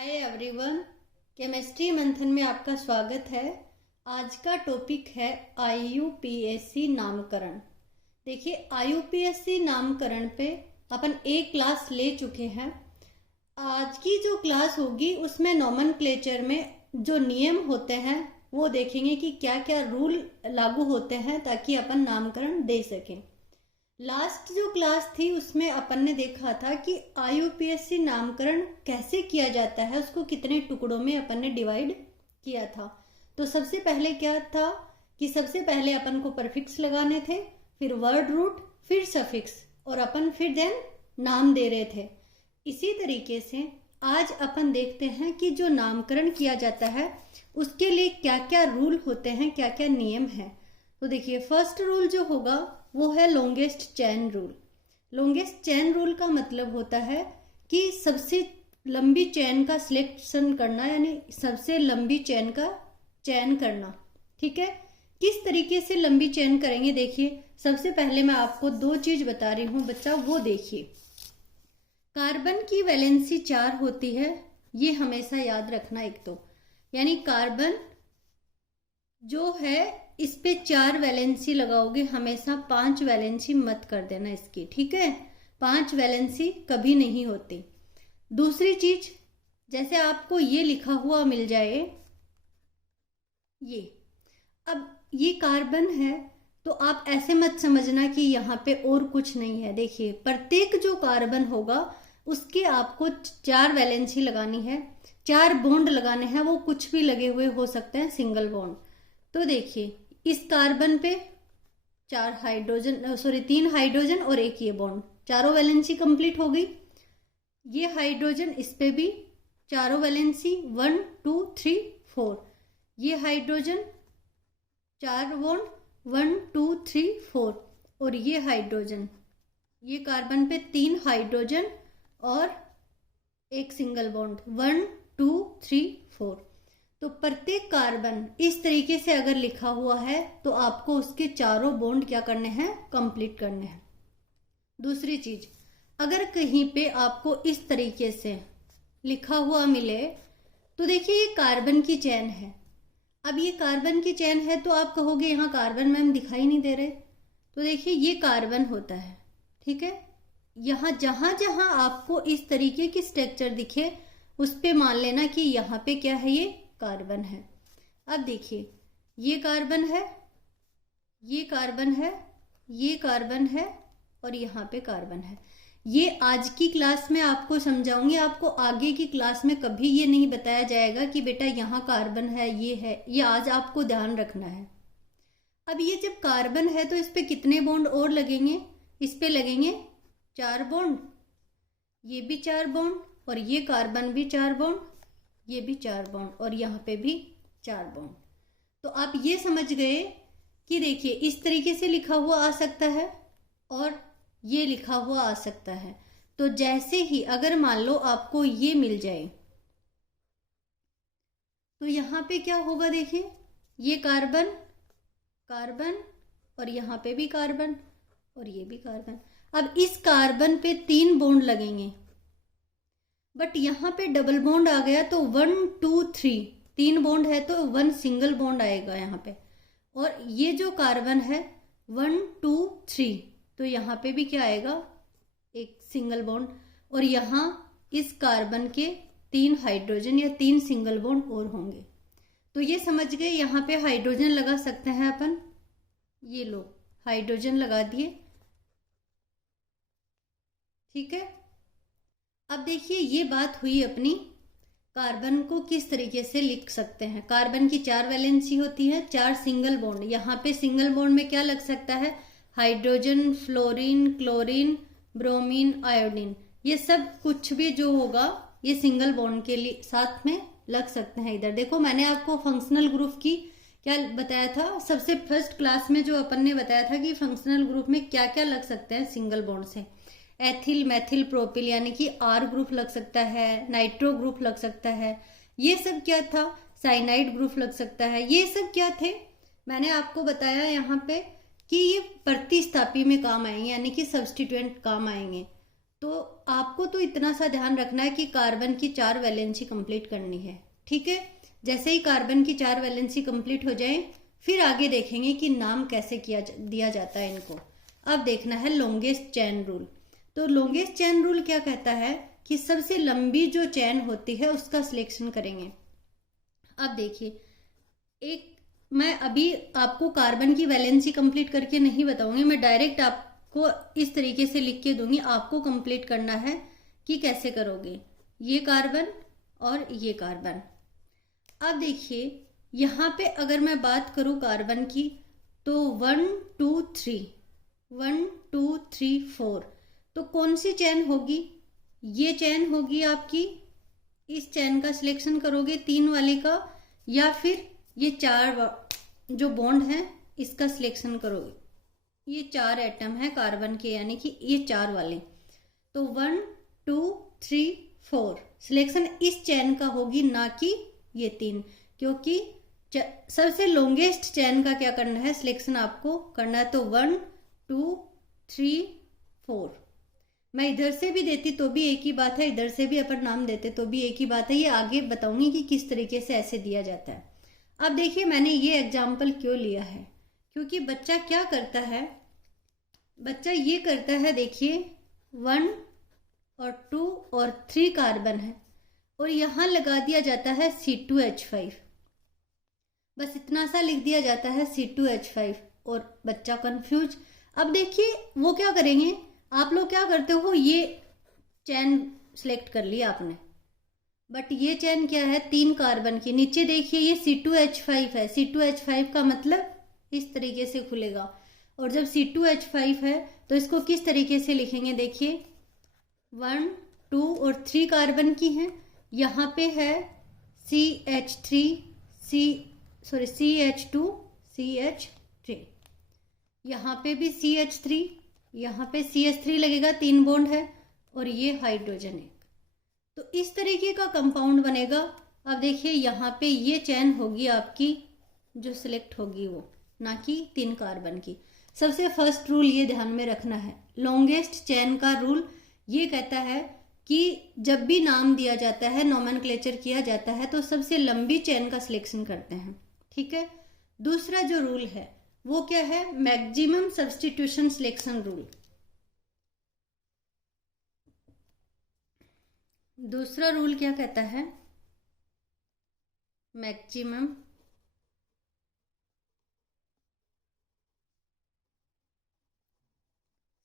Hi everyone, chemistry मंथन में आपका स्वागत है। आज का टॉपिक है आईयूपीएससी नामकरण। देखिए, आईयूपीएससी नामकरण पे अपन एक क्लास ले चुके हैं। आज की जो क्लास होगी उसमें नोमेनक्लेचर में जो नियम होते हैं वो देखेंगे कि क्या क्या रूल लागू होते हैं ताकि अपन नामकरण दे सकें। लास्ट जो क्लास थी उसमें अपन ने देखा था कि आईयूपीएससी नामकरण कैसे किया जाता है, उसको कितने टुकड़ों में अपन ने डिवाइड किया था। तो सबसे पहले क्या था कि सबसे पहले अपन को परफिक्स लगाने थे, फिर वर्ड रूट, फिर सफिक्स, और अपन फिर देन नाम दे रहे थे। इसी तरीके से आज अपन देखते हैं कि जो नामकरण किया जाता है उसके लिए क्या क्या रूल होते हैं, क्या क्या नियम है। तो देखिए, फर्स्ट रूल जो होगा वो है longest chain rule. Longest chain rule का मतलब होता है कि सबसे लंबी चेन का सिलेक्शन करना, यानी सबसे लंबी चेन का चयन करना। ठीक है, किस तरीके से लंबी चेन करेंगे देखिए। सबसे पहले मैं आपको दो चीज बता रही हूं बच्चा, वो देखिए। कार्बन की वैलेंसी 4 होती है, ये हमेशा याद रखना। एक तो यानी कार्बन जो है इस पे 4 वैलेंसी लगाओगे, हमेशा 5 वैलेंसी मत कर देना इसकी। ठीक है, 5 वैलेंसी कभी नहीं होती। दूसरी चीज, जैसे आपको ये लिखा हुआ मिल जाए, ये अब ये कार्बन है तो आप ऐसे मत समझना कि यहाँ पे और कुछ नहीं है। देखिए, प्रत्येक जो कार्बन होगा उसके आपको 4 वैलेंसी लगानी है, 4 बॉन्ड लगाने हैं। वो कुछ भी लगे हुए हो सकते हैं, सिंगल बॉन्ड। तो देखिए, इस कार्बन पे 3 हाइड्रोजन और एक ये बॉन्ड, चारों वैलेंसी कंप्लीट हो गई। ये हाइड्रोजन, इस पे भी चारों वैलेंसी 1 2 3 4। ये हाइड्रोजन 4 बॉन्ड 1 2 3 4। और ये हाइड्रोजन, ये कार्बन पे 3 हाइड्रोजन और एक सिंगल बॉन्ड 1 2 3 4। तो प्रत्येक कार्बन इस तरीके से अगर लिखा हुआ है तो आपको उसके चारों बॉन्ड क्या करने हैं, कंप्लीट करने हैं। दूसरी चीज, अगर कहीं पे आपको इस तरीके से लिखा हुआ मिले तो देखिए ये कार्बन की चेन है। अब ये कार्बन की चेन है तो आप कहोगे यहाँ कार्बन मैम दिखाई नहीं दे रहे। तो देखिए, ये कार्बन होता है। ठीक है, यहाँ जहां जहां आपको इस तरीके की स्ट्रक्चर दिखे उस पे मान लेना कि यहाँ पे क्या है, ये कार्बन है। अब देखिए, ये कार्बन है, ये कार्बन है, ये कार्बन है और यहाँ पे कार्बन है। ये आज की क्लास में आपको समझाऊंगी। आपको आगे की क्लास में कभी ये नहीं बताया जाएगा कि बेटा यहाँ कार्बन है, ये है। ये आज आपको ध्यान रखना है। अब ये जब कार्बन है तो इस पे कितने बॉन्ड और लगेंगे, इस पे लगेंगे 4 बॉन्ड, ये भी 4 बॉन्ड, और ये कार्बन भी 4 बॉन्ड, ये भी 4 बॉन्ड, और यहाँ पे भी 4 बॉन्ड। तो आप ये समझ गए कि देखिए इस तरीके से लिखा हुआ आ सकता है और ये लिखा हुआ आ सकता है। तो जैसे ही अगर मान लो आपको ये मिल जाए तो यहाँ पे क्या होगा, देखिए ये कार्बन, कार्बन, और यहाँ पे भी कार्बन, और ये भी कार्बन। अब इस कार्बन पे 3 बॉन्ड लगेंगे, बट यहाँ पे डबल बॉन्ड आ गया तो 1 2 3, 3 बॉन्ड है तो 1 सिंगल बॉन्ड आएगा यहाँ पे। और ये जो कार्बन है 1 2 3, तो यहाँ पे भी क्या आएगा, एक सिंगल बॉन्ड। और यहाँ इस कार्बन के 3 हाइड्रोजन या 3 सिंगल बॉन्ड और होंगे। तो ये समझ गए, यहाँ पे हाइड्रोजन लगा सकते हैं अपन। ये लो, हाइड्रोजन लगा दिए। ठीक है, अब देखिए ये बात हुई अपनी कार्बन को किस तरीके से लिख सकते हैं। कार्बन की 4 वैलेंसी होती है, 4 सिंगल बॉन्ड। यहाँ पे सिंगल बॉन्ड में क्या लग सकता है, hydrogen, fluorine, chlorine, bromine, iodine. ये सब कुछ भी जो होगा ये सिंगल बॉन्ड के लिए साथ में लग सकते हैं। इधर देखो, मैंने आपको फंक्शनल ग्रुप की क्या बताया था, सबसे फर्स्ट क्लास में जो अपन ने बताया था कि फंक्शनल ग्रुप में क्या क्या लग सकते हैं सिंगल बॉन्ड से। एथिल, मैथिल, प्रोपिल, यानी कि आर ग्रुप लग सकता है, नाइट्रो ग्रुप लग सकता है। ये सब क्या था, साइनाइड ग्रुप लग सकता है। ये सब क्या थे, मैंने आपको बताया यहाँ पे कि ये प्रतिस्थापी में काम आएंगे, यानी कि सब्स्टिट्यूएंट काम आएंगे। तो आपको तो इतना सा ध्यान रखना है कि कार्बन की 4 वैलेंसी कंप्लीट करनी है, ठीक है। जैसे ही कार्बन की 4 वैलेंसी कंप्लीट हो जाए फिर आगे देखेंगे कि नाम कैसे दिया जाता है इनको। अब देखना है लॉन्गेस्ट चेन रूल। तो लॉन्गेस्ट चेन रूल क्या कहता है कि सबसे लंबी जो चेन होती है उसका सिलेक्शन करेंगे। अब देखिए, एक मैं अभी आपको कार्बन की वैलेंसी कंप्लीट करके नहीं बताऊंगी, मैं डायरेक्ट आपको इस तरीके से लिख के दूंगी, आपको कंप्लीट करना है कि कैसे करोगे, ये कार्बन और ये कार्बन। अब देखिए यहाँ पे अगर मैं बात करूँ कार्बन की तो 1 2 3 1 2 3 4, तो कौन सी चैन होगी, ये चैन होगी आपकी, इस चैन का सिलेक्शन करोगे 3 वाले का, या फिर ये 4 जो बॉन्ड है इसका सिलेक्शन करोगे। ये 4 एटम है कार्बन के, यानी कि ये 4 वाले। तो 1 2 3 4 सिलेक्शन इस चैन का होगी, ना कि ये 3, क्योंकि सबसे लॉन्गेस्ट चैन का क्या करना है, सिलेक्शन आपको करना है। तो 1 2 3 4, मैं इधर से भी देती तो भी एक ही बात है, इधर से भी अपन नाम देते तो भी एक ही बात है। ये आगे बताऊंगी कि किस तरीके से ऐसे दिया जाता है। अब देखिए मैंने ये एग्जाम्पल क्यों लिया है, क्योंकि बच्चा क्या करता है, बच्चा ये करता है, देखिए 1 और 2 और 3 कार्बन है और यहाँ लगा दिया जाता है C2H5, बस इतना सा लिख दिया जाता है C2H5 और बच्चा कंफ्यूज। अब देखिए वो क्या करेंगे, आप लोग क्या करते हो, ये चैन सेलेक्ट कर लिया आपने, बट ये चैन क्या है 3 कार्बन की, नीचे देखिए ये C2H5 है, C2H5 का मतलब इस तरीके से खुलेगा, और जब C2H5 है तो इसको किस तरीके से लिखेंगे, देखिए 1 2 और 3 कार्बन की हैं, यहाँ पे है CH2 CH3, यहाँ पे भी CH3, यहाँ पे CH3 लगेगा, 3 बॉन्ड है, और ये हाइड्रोजन है। तो इस तरीके का कंपाउंड बनेगा। अब देखिए यहाँ पे ये चैन होगी आपकी जो सिलेक्ट होगी वो, ना कि 3 कार्बन की। सबसे फर्स्ट रूल ये ध्यान में रखना है, लॉन्गेस्ट चैन का रूल ये कहता है कि जब भी नाम दिया जाता है, नोमेनक्लेचर किया जाता है, तो सबसे लंबी चैन का सिलेक्शन करते हैं, ठीक है। दूसरा जो रूल है वो क्या है, मैक्सिमम सब्स्टिट्यूशन सिलेक्शन रूल। दूसरा रूल क्या कहता है, मैक्सिमम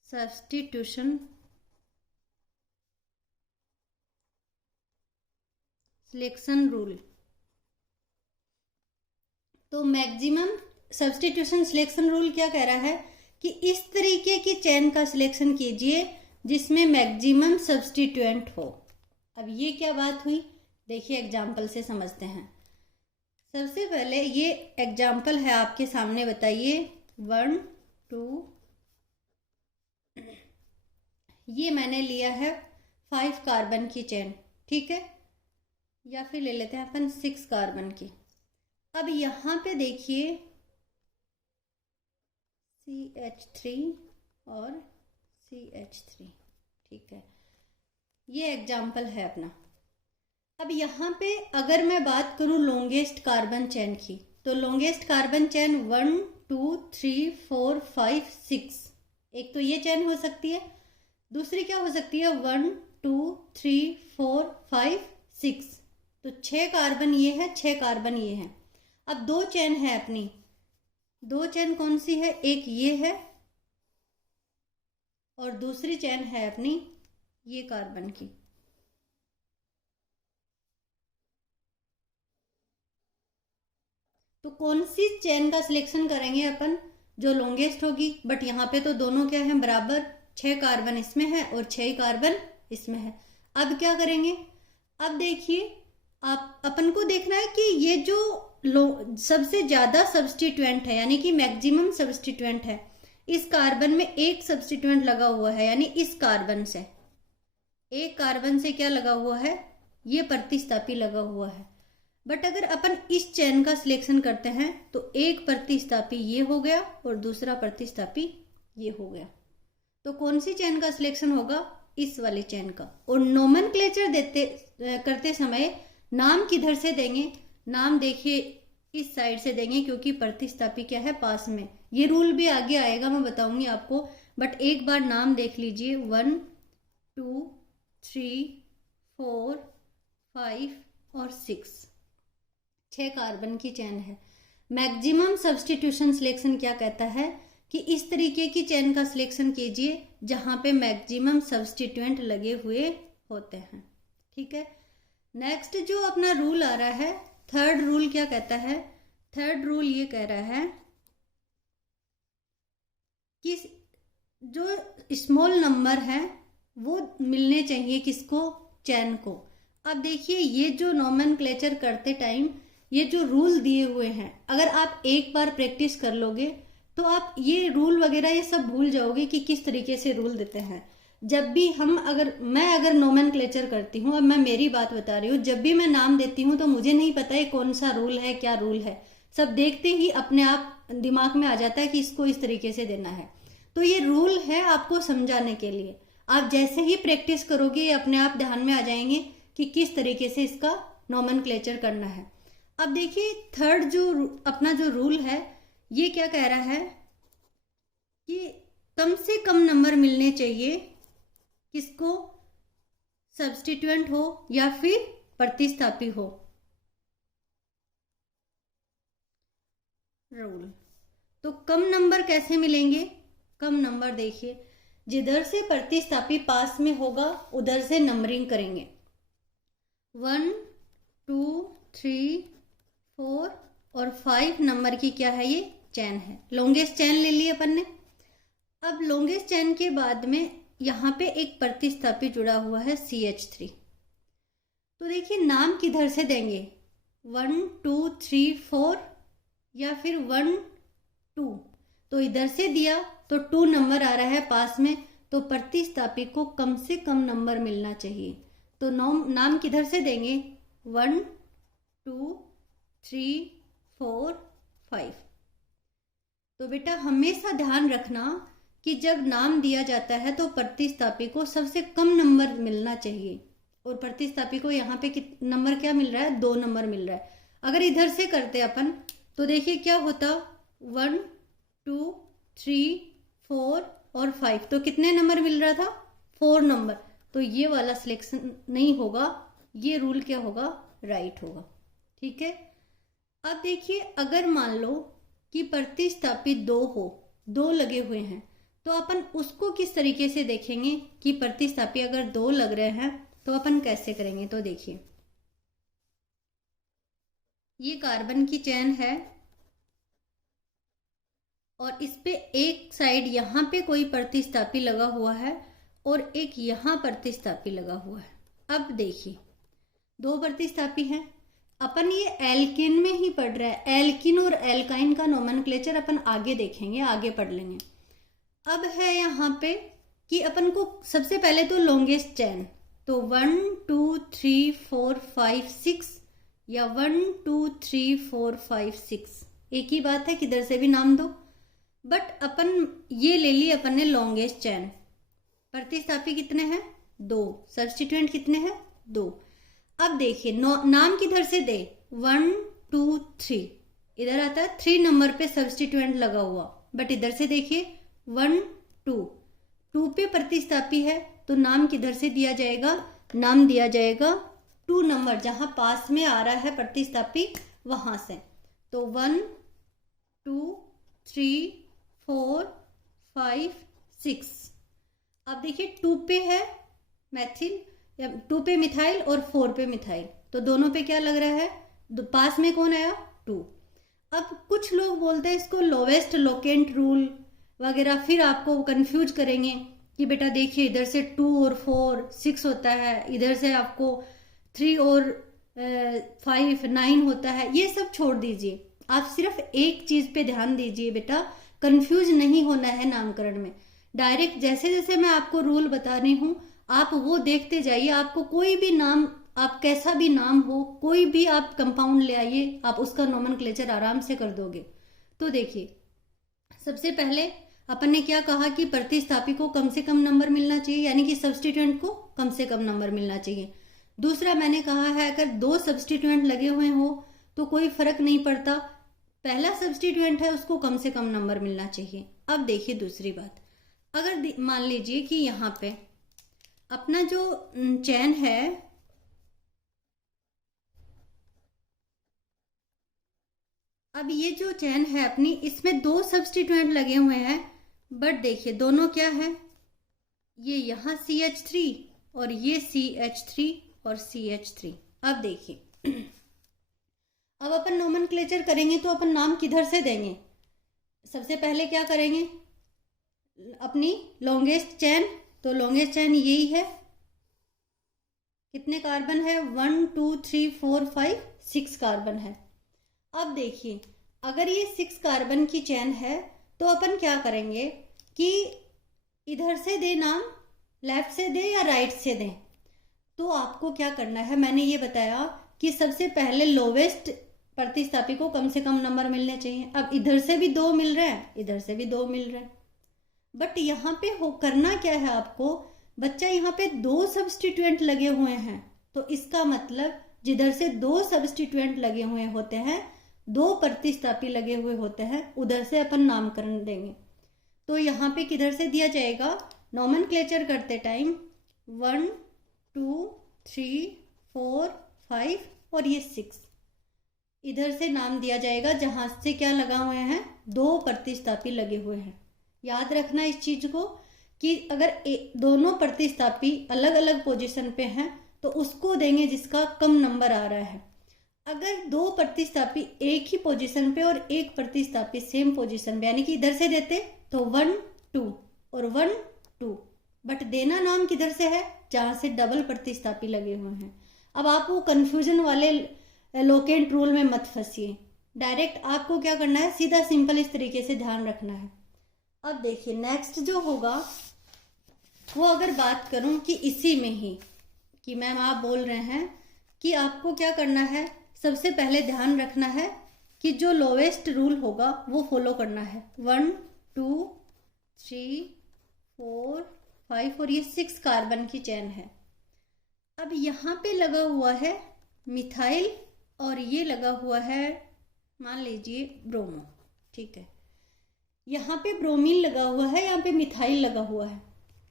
सब्स्टिट्यूशन सिलेक्शन रूल। तो मैक्सिमम सब्स्टिट्यूशन सिलेक्शन रूल क्या कह रहा है कि इस तरीके की चैन का सिलेक्शन कीजिए जिसमें मैक्सिमम सब्स्टिट्यूएंट हो। अब ये क्या बात हुई, देखिए एग्जाम्पल से समझते हैं। सबसे पहले ये एग्जाम्पल है आपके सामने, बताइए 1 2, ये मैंने लिया है 5 कार्बन की चेन, ठीक है, या फिर ले लेते हैं अपन 6 कार्बन की। अब यहाँ पे देखिए CH3 और CH3, ठीक है, ये एग्जाम्पल है अपना। अब यहाँ पे अगर मैं बात करूँ लॉन्गेस्ट कार्बन चेन की, तो लॉन्गेस्ट कार्बन चेन 1 2 3 4 5 6, एक तो ये चेन हो सकती है, दूसरी क्या हो सकती है 1 2 3 4 5 6, तो 6 कार्बन ये है, 6 कार्बन ये है। अब 2 चेन है अपनी, 2 चेन कौन सी है, एक ये है और दूसरी चेन है अपनी ये कार्बन की। तो कौन सी चेन का सिलेक्शन करेंगे अपन, जो लॉन्गेस्ट होगी, बट यहाँ पे तो दोनों क्या है बराबर, 6 कार्बन इसमें है और 6 कार्बन इसमें है। अब क्या करेंगे, अब देखिए आप अपन को देखना है कि ये जो सबसे ज्यादा सब्स्टिट्यूएंट है, यानी कि मैक्सिमम सब्स्टिट्यूएंट है, इस कार्बन में एक सब्स्टिट्यूएंट लगा हुआ है, यानी इस कार्बन से, एक कार्बन से क्या लगा हुआ है, ये प्रतिस्थापी लगा हुआ है। बट अगर अपन इस चेन का सिलेक्शन करते हैं तो एक प्रतिस्थापी ये हो गया और दूसरा प्रतिस्थापी ये हो गया। तो कौन सी चेन का सिलेक्शन होगा, इस वाले चेन का। और नोमेनक्लेचर देते करते समय नाम किधर से देंगे, नाम देखिए इस साइड से देंगे, क्योंकि प्रतिस्थापी क्या है, पास में। ये रूल भी आगे आएगा, मैं बताऊंगी आपको, बट एक बार नाम देख लीजिए। 1 2 3 4 5 और 6 कार्बन की चेन है। मैक्सिमम सब्स्टिट्यूशन सिलेक्शन क्या कहता है कि इस तरीके की चेन का सिलेक्शन कीजिए जहां पे मैक्सिमम सब्स्टिट्यूएंट लगे हुए होते हैं। ठीक है, नेक्स्ट जो अपना रूल आ रहा है, थर्ड रूल क्या कहता है, थर्ड रूल ये कह रहा है कि जो स्मॉल नंबर है वो मिलने चाहिए किसको, चेन को। अब देखिए ये जो नोमेनक्लेचर करते टाइम ये जो रूल दिए हुए हैं, अगर आप एक बार प्रैक्टिस कर लोगे तो आप ये रूल वगैरह ये सब भूल जाओगे कि किस तरीके से रूल देते हैं। जब भी मैं अगर नोमेनक्लेचर करती हूँ, अब मैं मेरी बात बता रही हूँ, जब भी मैं नाम देती हूँ तो मुझे नहीं पता है कौन सा रूल है, क्या रूल है, सब देखते ही अपने आप दिमाग में आ जाता है कि इसको इस तरीके से देना है। तो ये रूल है आपको समझाने के लिए। आप जैसे ही प्रैक्टिस करोगे ये अपने आप ध्यान में आ जाएंगे कि किस तरीके से इसका नोमेनक्लेचर करना है। अब देखिए थर्ड जो अपना जो रूल है ये क्या कह रहा है कि कम से कम नंबर मिलने चाहिए किसको, सब्स्टिट्यूएंट हो या फिर प्रतिस्थापी हो। रूल तो कम नंबर कैसे मिलेंगे, कम नंबर देखिए जिधर से प्रतिस्थापी पास में होगा उधर से नंबरिंग करेंगे। 1 2 3 4 और 5 नंबर की क्या है, ये चैन है। लॉन्गेस्ट चैन ले ली अपन ने। अब लॉन्गेस्ट चैन के बाद में यहाँ पे एक प्रतिस्थापी जुड़ा हुआ है CH3। तो देखिए नाम किधर से देंगे, 1 2 3 4 या फिर 1 2। तो इधर से दिया तो 2 नंबर आ रहा है पास में, तो प्रतिस्थापी को कम से कम नंबर मिलना चाहिए। तो नाम किधर से देंगे, 1 2 3 4 5। तो बेटा हमेशा ध्यान रखना कि जब नाम दिया जाता है तो प्रतिस्थापी को सबसे कम नंबर मिलना चाहिए। और प्रतिस्थापी को यहाँ पे नंबर क्या मिल रहा है, 2 नंबर मिल रहा है। अगर इधर से करते अपन तो देखिए क्या होता, 1 2 3 4 और 5, तो कितने नंबर मिल रहा था, 4 नंबर। तो ये वाला सिलेक्शन नहीं होगा, ये रूल क्या होगा, राइट होगा। ठीक है, अब देखिए अगर मान लो कि प्रतिस्थापी 2 हो, 2 लगे हुए हैं, तो अपन उसको किस तरीके से देखेंगे कि प्रतिस्थापी अगर 2 लग रहे हैं तो अपन कैसे करेंगे। तो देखिए ये कार्बन की चेन है और इस पे एक साइड यहाँ पे कोई प्रतिस्थापी लगा हुआ है और एक यहाँ प्रतिस्थापी लगा हुआ है। अब देखिए 2 प्रतिस्थापी हैं, अपन ये एल्किन में ही पढ़ रहा है। एल्किन और एल्काइन का नोमेनक्लेचर अपन आगे देखेंगे, आगे पढ़ लेंगे। अब है यहाँ पे कि अपन को सबसे पहले तो लॉन्गेस्ट चैन, तो 1 2 3 4 5 6 या 1 2 3 4 5 6 एक ही बात है, किधर से भी नाम दो। बट अपन ये ले ली अपन ने लॉन्गेस्ट चैन। प्रतिस्थापी कितने हैं, 2। सब्स्टिट्यूएंट कितने हैं, 2। अब देखिए नाम किधर से दे, 1 2 3 इधर आता है, 3 नंबर पे सब्स्टिट्यूएंट लगा हुआ। बट इधर से देखिए 1 2 पे प्रतिस्थापी है, तो नाम किधर से दिया जाएगा, नाम दिया जाएगा 2 नंबर जहां पास में आ रहा है प्रतिस्थापी वहां से। तो 1 2 3 4 5 6। अब देखिए 2 पे है मैथिल, 2 पे मिथाइल और 4 पे मिथाइल, तो दोनों पे क्या लग रहा है, पास में कौन आया, 2। अब कुछ लोग बोलते हैं इसको लोवेस्ट लोकेंट रूल वगैरह, फिर आपको कंफ्यूज करेंगे कि बेटा देखिए इधर से 2 और 4 6 होता है, इधर से आपको 3 और 5 9 होता है। ये सब छोड़ दीजिए, आप सिर्फ एक चीज पे ध्यान दीजिए बेटा, कंफ्यूज नहीं होना है नामकरण में। डायरेक्ट जैसे जैसे मैं आपको रूल बता रही हूँ आप वो देखते जाइए। आपको कोई भी नाम, आप कैसा भी नाम हो, कोई भी आप कंपाउंड ले आइए, आप उसका नोमेनक्लेचर आराम से कर दोगे। तो देखिए सबसे पहले अपन ने क्या कहा कि प्रतिस्थापी को कम से कम नंबर मिलना चाहिए, यानी कि सब्स्टिट्यूएंट को कम से कम नंबर मिलना चाहिए। दूसरा मैंने कहा है अगर दो सब्स्टिट्यूएंट लगे हुए हो तो कोई फर्क नहीं पड़ता, पहला सब्स्टिट्यूएंट है उसको कम से कम नंबर मिलना चाहिए। अब देखिए दूसरी बात, अगर मान लीजिए कि यहाँ पे अपना जो चैन है, अब ये जो चैन है अपनी, इसमें दो सब्स्टिट्यूएंट लगे हुए हैं, बट देखिए दोनों क्या है, ये यहाँ CH3 और ये CH3 और CH3। अब देखिए अब अपन नोमेनक्लेचर करेंगे तो अपन नाम किधर से देंगे? सबसे पहले क्या करेंगे, अपनी लॉन्गेस्ट चैन, तो लॉन्गेस्ट चैन यही है, कितने कार्बन है, 1 2 3 4 5 6 कार्बन है। अब देखिए अगर ये 6 कार्बन की चैन है तो अपन क्या करेंगे कि इधर से दे नाम, लेफ्ट से दे या राइट से दें? तो आपको क्या करना है, मैंने ये बताया कि सबसे पहले लोवेस्ट प्रतिस्थापी को कम से कम नंबर मिलने चाहिए। अब इधर से भी 2 मिल रहे हैं, इधर से भी 2 मिल रहे हैं, बट यहाँ पे हो करना क्या है आपको, बच्चा यहाँ पे 2 सब्स्टिट्यूएंट लगे हुए हैं, तो इसका मतलब जिधर से 2 सब्स्टिट्यूएंट लगे हुए होते हैं, 2 प्रतिस्थापी लगे हुए होते हैं, उधर से अपन नामकरण देंगे। तो यहाँ पे किधर से दिया जाएगा, नोमेनक्लेचर करते टाइम 1 2 3 4 5 और ये 6, इधर से नाम दिया जाएगा जहां से क्या लगा हुए हैं, 2 प्रतिस्थापी लगे हुए हैं। याद रखना इस चीज को कि अगर दोनों प्रतिस्थापी अलग अलग पोजीशन पे हैं तो उसको देंगे जिसका कम नंबर आ रहा है। अगर 2 प्रतिस्थापी एक ही पोजीशन पे और एक प्रतिस्थापी सेम पोजीशन पे, यानी कि इधर से देते तो 1 2 और 1 2, बट देना नाम किधर से है, जहां से डबल प्रतिस्थापी लगे हुए हैं। अब आप वो कंफ्यूजन वाले लोकेंट रूल में मत फंसिए, डायरेक्ट आपको क्या करना है, सीधा सिंपल इस तरीके से ध्यान रखना है। अब देखिए नेक्स्ट जो होगा वो, अगर बात करूं कि इसी में ही कि मैम आप बोल रहे हैं कि आपको क्या करना है, सबसे पहले ध्यान रखना है कि जो लोवेस्ट रूल होगा वो फॉलो करना है। 1 2 3 4 5 और ये 6 कार्बन की चैन है। अब यहाँ पे लगा हुआ है मिथाइल और ये लगा हुआ है मान लीजिए ब्रोमो, ठीक है, यहाँ पे ब्रोमीन लगा हुआ है, यहाँ पे मिथाइल लगा हुआ है,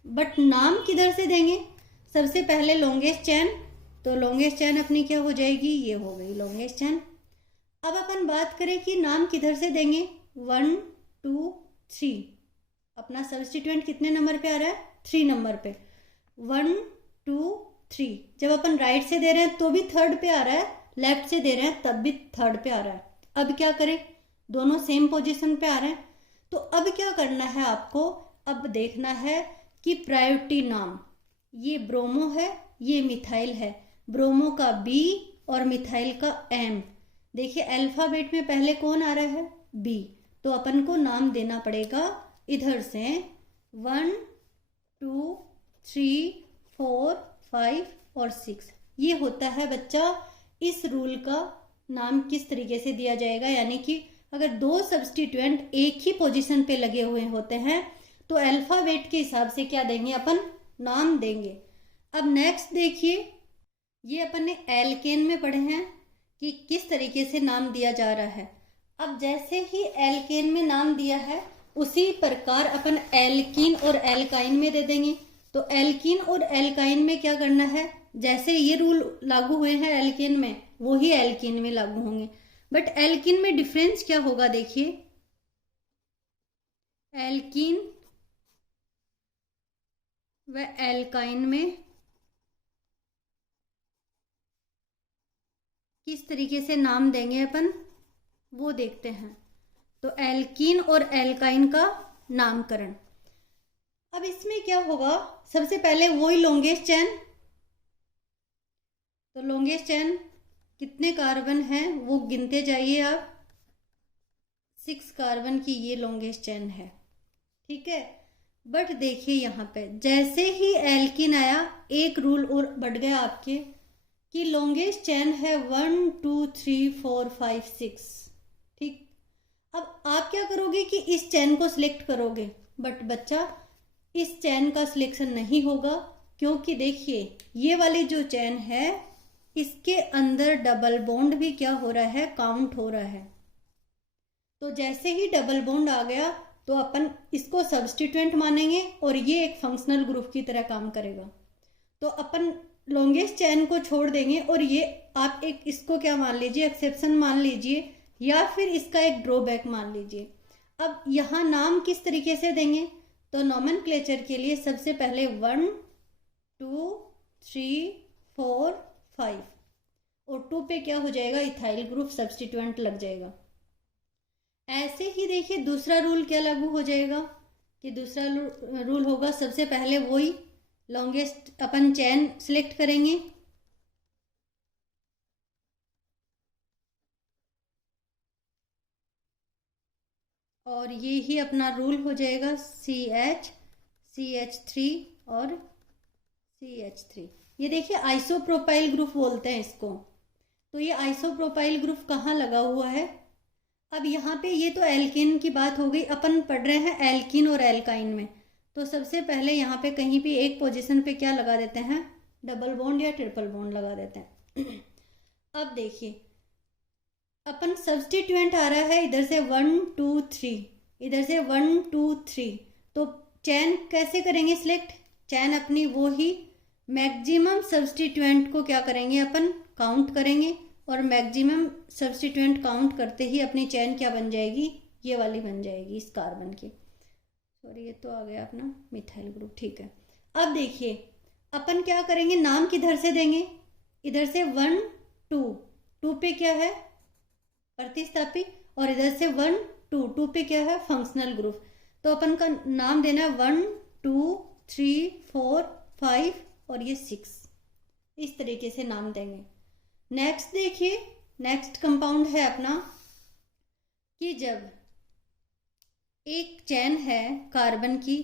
बट नाम किधर से देंगे, सबसे पहले लॉन्गेस्ट चैन, तो लॉन्गेस्ट चैन अपनी क्या हो जाएगी, ये हो गई लॉन्गेस्ट चैन। अब अपन बात करें कि नाम किधर से देंगे, 1 2 3, अपना सब्स्टिट्यूएंट कितने नंबर पे आ रहा है, 3 नंबर पे, 1 2 3। जब अपन राइट से दे रहे हैं तो भी 3rd पे आ रहा है, लेफ्ट से दे रहे हैं तब भी 3rd पे आ रहा है। अब क्या करें, दोनों सेम पोजीशन पे आ रहे हैं, तो अब क्या करना है आपको, अब देखना है कि प्रायोरिटी नाम, ये ब्रोमो है ये मिथाइल है, ब्रोमो का B और मिथाइल का M। देखिए अल्फाबेट में पहले कौन आ रहा है, B, तो अपन को नाम देना पड़ेगा इधर से 1 2 3 4 5 और 6। ये होता है बच्चा इस रूल का नाम किस तरीके से दिया जाएगा, यानी कि अगर 2 सब्स्टिट्यूएंट एक ही पोजीशन पे लगे हुए होते हैं तो अल्फाबेट के हिसाब से क्या देंगे, अपन नाम देंगे। अब नेक्स्ट देखिए, ये अपन ने एल्केन में पढ़े हैं कि किस तरीके से नाम दिया जा रहा है। अब जैसे ही एल्केन में नाम दिया है उसी प्रकार अपन एल्कीन और एल्काइन में दे देंगे। तो एल्कीन और एल्काइन में क्या करना है, जैसे ये रूल लागू हुए हैं एल्केन में, वो ही एल्कीन में लागू होंगे, बट एल्कीन में डिफरेंस क्या होगा, देखिए एल्कीन व एल्काइन में किस तरीके से नाम देंगे अपन वो देखते हैं। तो एल्कीन और एल्काइन का नामकरण, अब इसमें क्या होगा, सबसे पहले वही लॉन्गेस्ट चैन, तो लॉन्गेस्ट चैन कितने कार्बन हैं वो गिनते जाइए आप, 6 कार्बन की ये लॉन्गेस्ट चैन है, ठीक है। बट देखिए यहाँ पे जैसे ही एल्कीन आया एक रूल और बढ़ गया आपके कि लॉन्गेस्ट चैन है 1 2 3 4 5 6, ठीक। अब आप क्या करोगे कि इस चैन को सिलेक्ट करोगे, बट बच्चा इस चैन का सिलेक्शन नहीं होगा, क्योंकि देखिए ये वाली जो चैन है इसके अंदर डबल बॉन्ड भी क्या हो रहा है, काउंट हो रहा है। तो जैसे ही डबल बॉन्ड आ गया तो अपन इसको सब्स्टिट्यूएंट मानेंगे और ये एक फंक्शनल ग्रुप की तरह काम करेगा। तो अपन लॉन्गेस्ट चैन को छोड़ देंगे और ये आप एक इसको क्या मान लीजिए, एक्सेप्शन मान लीजिए, या फिर इसका एक ड्रॉबैक मान लीजिए। अब यहाँ नाम किस तरीके से देंगे, तो नॉमेनक्लेचर के लिए सबसे पहले 1 2 3 4 5 और 2 पे क्या हो जाएगा, इथाइल ग्रुप सब्स्टिट्यूएंट लग जाएगा। ऐसे ही देखिए दूसरा रूल क्या लागू हो जाएगा कि दूसरा रूल होगा, सबसे पहले वही लॉन्गेस्ट अपन चैन सिलेक्ट करेंगे, और ये ही अपना रूल हो जाएगा CH CH3 और CH3। ये देखिए आइसोप्रोपाइल ग्रुप बोलते हैं इसको। तो ये आइसोप्रोपाइल ग्रुप कहाँ लगा हुआ है, अब यहाँ पे ये तो एल्किन की बात हो गई, अपन पढ़ रहे हैं एल्किन और एल्काइन में। तो सबसे पहले यहाँ पे कहीं भी एक पोजीशन पे क्या लगा देते हैं, डबल बॉन्ड या ट्रिपल बॉन्ड लगा देते हैं। अब देखिए अपन सब्स्टिट्यूएंट आ रहा है इधर से 1 2 3, इधर से 1 2 3, तो चैन कैसे करेंगे सिलेक्ट, चैन अपनी वो ही मैक्सिमम सब्स्टिट्यूएंट को क्या करेंगे अपन काउंट करेंगे, और मैक्सिमम सब्स्टिट्यूएंट काउंट करते ही अपनी चैन क्या बन जाएगी, ये वाली बन जाएगी इस कार्बन की। सॉरी ये तो आ गया अपना मिथाइल ग्रुप, ठीक है। अब देखिए अपन क्या करेंगे, नाम किधर से देंगे, इधर से 1 2 2 पे क्या है प्रतिस्थापी, और इधर से 1 2 2 पे क्या है फंक्शनल ग्रुप। तो अपन का नाम देना है 1 2 3 4 5 और ये 6, इस तरीके से नाम देंगे। नेक्स्ट देखिए, नेक्स्ट कंपाउंड है अपना कि जब एक चैन है कार्बन की,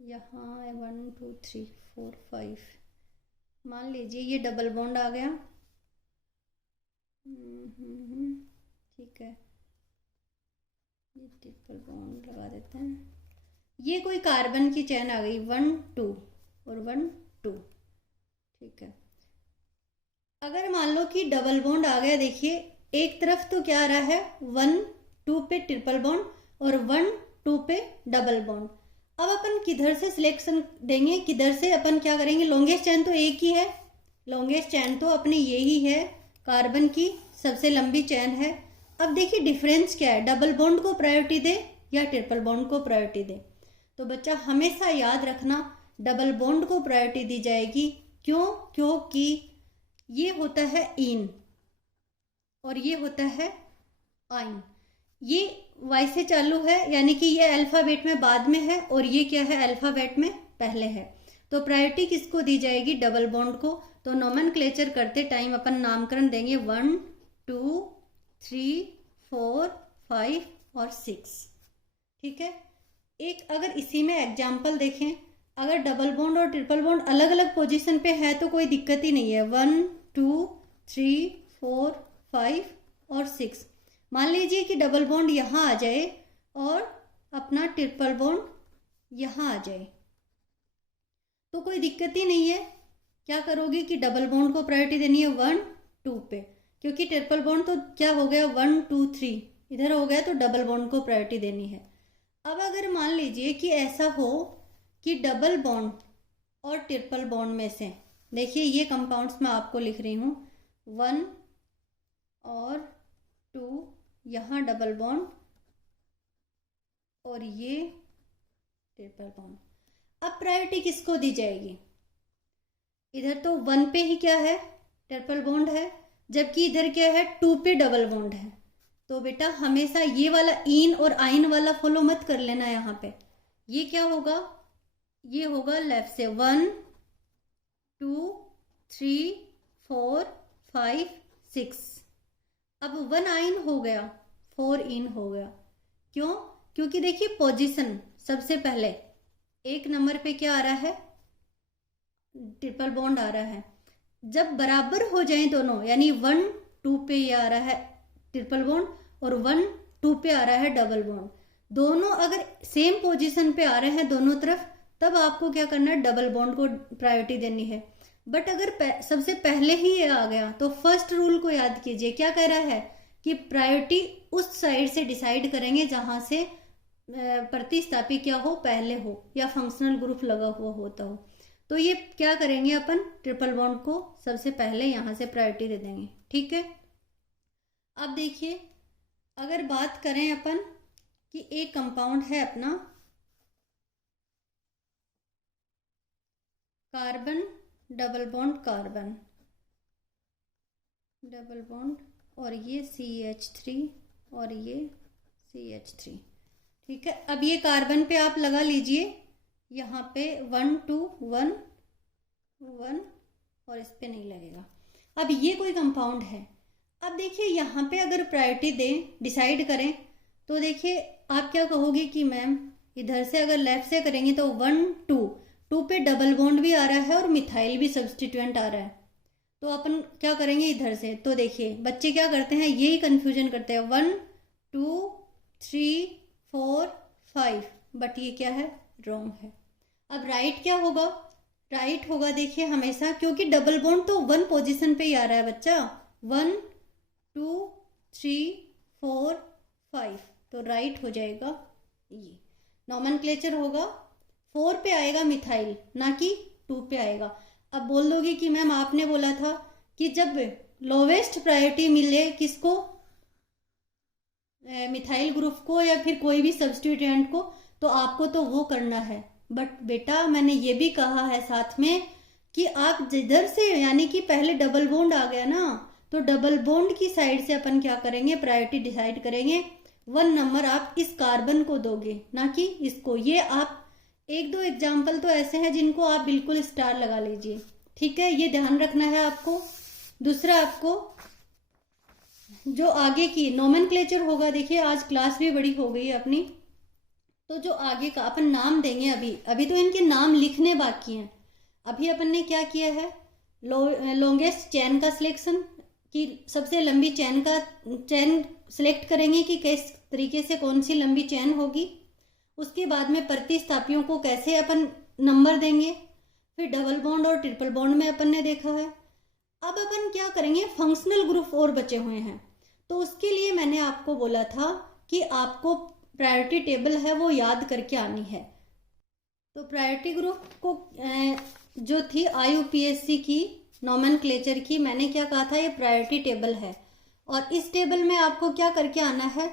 यहाँ है 1 2 3 4 5, मान लीजिए ये डबल बॉन्ड आ गया, ठीक है, ये ट्रिपल बॉन्ड लगा देते हैं। ये कोई कार्बन की चैन आ गई 1 2 और 1 2, ठीक है। अगर मान लो कि डबल बॉन्ड आ गया, देखिए एक तरफ तो क्या आ रहा है 1 2 पे ट्रिपल बॉन्ड और 1 2 पे डबल बॉन्ड। अब अपन किधर से सिलेक्शन देंगे, किधर से अपन क्या करेंगे, लॉन्गेस्ट चैन तो एक ही है, लॉन्गेस्ट चैन तो अपनी ये ही है, कार्बन की सबसे लंबी चैन है। अब देखिए डिफरेंस क्या है, डबल बॉन्ड को प्रायोरिटी दे या ट्रिपल बॉन्ड को प्रायोरिटी दे। तो बच्चा हमेशा याद रखना डबल बॉन्ड को प्रायोरिटी दी जाएगी, क्यों, क्योंकि ये होता है इन और ये होता है आइन, ये वाई से चालू है, यानी कि ये अल्फाबेट में बाद में है और ये क्या है अल्फाबेट में पहले है। तो प्रायोरिटी किसको दी जाएगी, डबल बॉन्ड को। तो नोमेनक्लेचर करते टाइम अपन नामकरण देंगे 1 2 3 4 5 और 6, ठीक है। एक अगर इसी में एग्जाम्पल देखें, अगर डबल बॉन्ड और ट्रिपल बॉन्ड अलग अलग पोजीशन पे है तो कोई दिक्कत ही नहीं है, 1 2 3 4 5 और 6। मान लीजिए कि डबल बॉन्ड यहाँ आ जाए और अपना ट्रिपल बॉन्ड यहाँ आ जाए तो कोई दिक्कत ही नहीं है। क्या करोगे कि डबल बॉन्ड को प्रायोरिटी देनी है 1 2 पे, क्योंकि ट्रिपल बॉन्ड तो क्या हो गया 1 2 3 इधर हो गया, तो डबल बॉन्ड को प्रायोरिटी देनी है। अब अगर मान लीजिए कि ऐसा हो कि डबल बॉन्ड और ट्रिपल बॉन्ड में से, देखिए ये कंपाउंड्स मैं आपको लिख रही हूँ 1 और 2, यहाँ डबल बॉन्ड और ये ट्रिपल बॉन्ड। अब प्रायोरिटी किसको दी जाएगी, इधर तो 1 पे ही क्या है ट्रिपल बॉन्ड है, जबकि इधर क्या है 2 पे डबल बॉन्ड है। तो बेटा हमेशा ये वाला इन और आइन वाला फॉलो मत कर लेना, यहाँ पे ये क्या होगा, ये होगा लेफ्ट से 1 2 3 4 5 6। अब 1 आइन हो गया 4 इन हो गया, क्यों, क्योंकि देखिए पोजीशन सबसे पहले एक नंबर पे क्या आ रहा है ट्रिपल बॉन्ड आ रहा है। जब बराबर हो जाए दोनों, यानी 1 2 पे ये आ रहा है ट्रिपल बॉन्ड और 1 2 पे आ रहा है डबल बॉन्ड। दोनों अगर सेम पोजीशन पे आ रहे हैं दोनों तरफ, तब आपको क्या करना है, डबल बॉन्ड को प्रायोरिटी देनी है। बट अगर सबसे पहले ही ये आ गया तो फर्स्ट रूल को याद कीजिए, क्या कह रहा है कि प्रायोरिटी उस साइड से डिसाइड करेंगे जहां से प्रतिस्थापी क्या हो, पहले हो या फंक्शनल ग्रुप लगा हुआ होता हो। तो ये क्या करेंगे, अपन ट्रिपल बॉन्ड को सबसे पहले यहां से प्रायोरिटी दे देंगे। ठीक है, अब देखिए अगर बात करें अपन कि एक कंपाउंड है अपना carbon double bond carbon double bond और ये CH3 और ये CH3। ठीक है, अब ये कार्बन पे आप लगा लीजिए यहाँ पे 1 2 1 1 और इस पे नहीं लगेगा। अब ये कोई कंपाउंड है। अब देखिए यहाँ पे अगर प्रायोरिटी दें, डिसाइड करें, तो देखिए आप क्या कहोगे कि मैम इधर से अगर लेफ्ट से करेंगे तो 1 2 पे डबल बॉन्ड भी आ रहा है और मिथाइल भी सब्स्टिट्यूएंट आ रहा है, तो अपन क्या करेंगे इधर से। तो देखिए बच्चे क्या करते हैं, यही कंफ्यूजन करते हैं, 1 2 3 4 5, बट ये क्या है, रॉन्ग है। अब राइट क्या होगा, राइट होगा देखिए हमेशा, क्योंकि डबल बॉन्ड तो 1 पोजीशन पे ही आ रहा है बच्चा, 1 2 3 4 5, तो राइट हो जाएगा ये। नॉमेनक्लेचर होगा 4 पे आएगा मिथाइल, ना कि 2 पे आएगा। अब बोल दोगे कि मैम आपने बोला था कि जब लोवेस्ट प्रायोरिटी मिले किसको, मिथाइल ग्रुप को या फिर कोई भी सब्स्टिट्यूएंट को, तो आपको तो वो करना है। बट बेटा मैंने ये भी कहा है साथ में कि आप जिधर से, यानी कि पहले डबल बॉन्ड आ गया ना, तो डबल बॉन्ड की साइड से अपन क्या करेंगे, प्रायोरिटी डिसाइड करेंगे। 1 नंबर आप इस कार्बन को दोगे, ना कि इसको। ये आप 1-2 एग्जाम्पल तो ऐसे हैं जिनको आप बिल्कुल स्टार लगा लीजिए। ठीक है, ये ध्यान रखना है आपको। दूसरा, आपको जो आगे की नोमेनक्लेचर होगा, देखिए आज क्लास भी बड़ी हो गई है अपनी, तो जो आगे का अपन नाम देंगे, अभी तो इनके नाम लिखने बाकी हैं। अभी अपन ने क्या किया है, लॉन्गेस्ट चैन का सिलेक्शन, कि सबसे लंबी चैन सिलेक्ट करेंगे कि किस तरीके से कौन सी लंबी चैन होगी। उसके बाद में प्रतिस्थापियों को कैसे अपन नंबर देंगे, फिर डबल बॉन्ड और ट्रिपल बॉन्ड में अपन ने देखा है। अब अपन क्या करेंगे, फंक्शनल ग्रुप और बचे हुए हैं, तो उसके लिए मैंने आपको बोला था कि आपको प्रायोरिटी टेबल है वो याद करके आनी है। तो प्रायोरिटी ग्रुप को जो थी IUPAC की नॉमेनक्लेचर की, मैंने क्या कहा था, ये प्रायोरिटी टेबल है। और इस टेबल में आपको क्या करके आना है,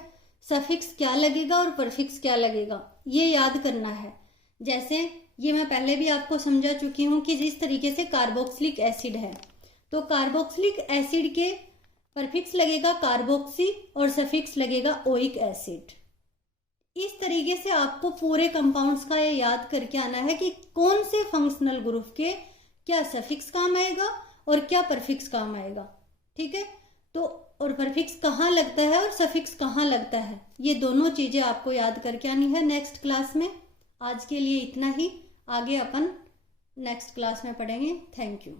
सफिक्स क्या लगेगा और परफिक्स क्या लगेगा, ये याद करना है। जैसे ये मैं पहले भी आपको समझा चुकी हूँ कि जिस तरीके से कार्बोक्सिलिक एसिड है, तो कार्बोक्सिलिक एसिड के परफिक्स लगेगा कार्बोक्सी और सफिक्स लगेगा ओइक एसिड। इस तरीके से आपको पूरे कंपाउंड्स का ये याद करके आना है कि कौन से फंक्शनल ग्रुप के क्या सफिक्स काम आएगा और क्या परफिक्स काम आएगा। ठीक है, तो और परफिक्स कहाँ लगता है और सफिक्स कहाँ लगता है, ये दोनों चीजें आपको याद करके आनी है नेक्स्ट क्लास में। आज के लिए इतना ही, आगे अपन नेक्स्ट क्लास में पढ़ेंगे। Thank you.